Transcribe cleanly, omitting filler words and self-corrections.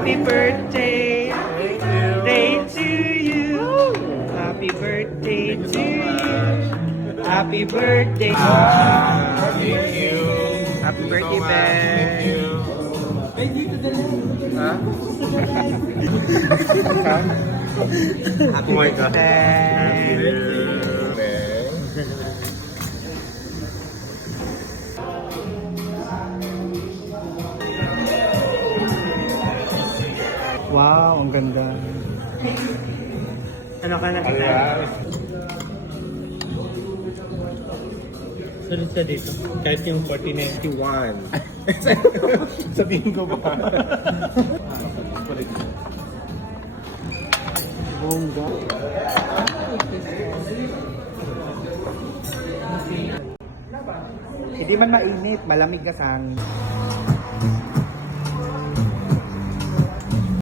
Happy birthday. Thank you. Day to you. Happy birthday to you. Happy birthday. Thank you. Happy birthday, so much. Ben. Thank you. Ha? Oh my God. Thank you. Wow, ang ganda. Ano ka na? Sunod sa dito. Kahit yung 49. 51. Sabihin ko ba? Bongga. Hindi man mainit, malamig ka sang.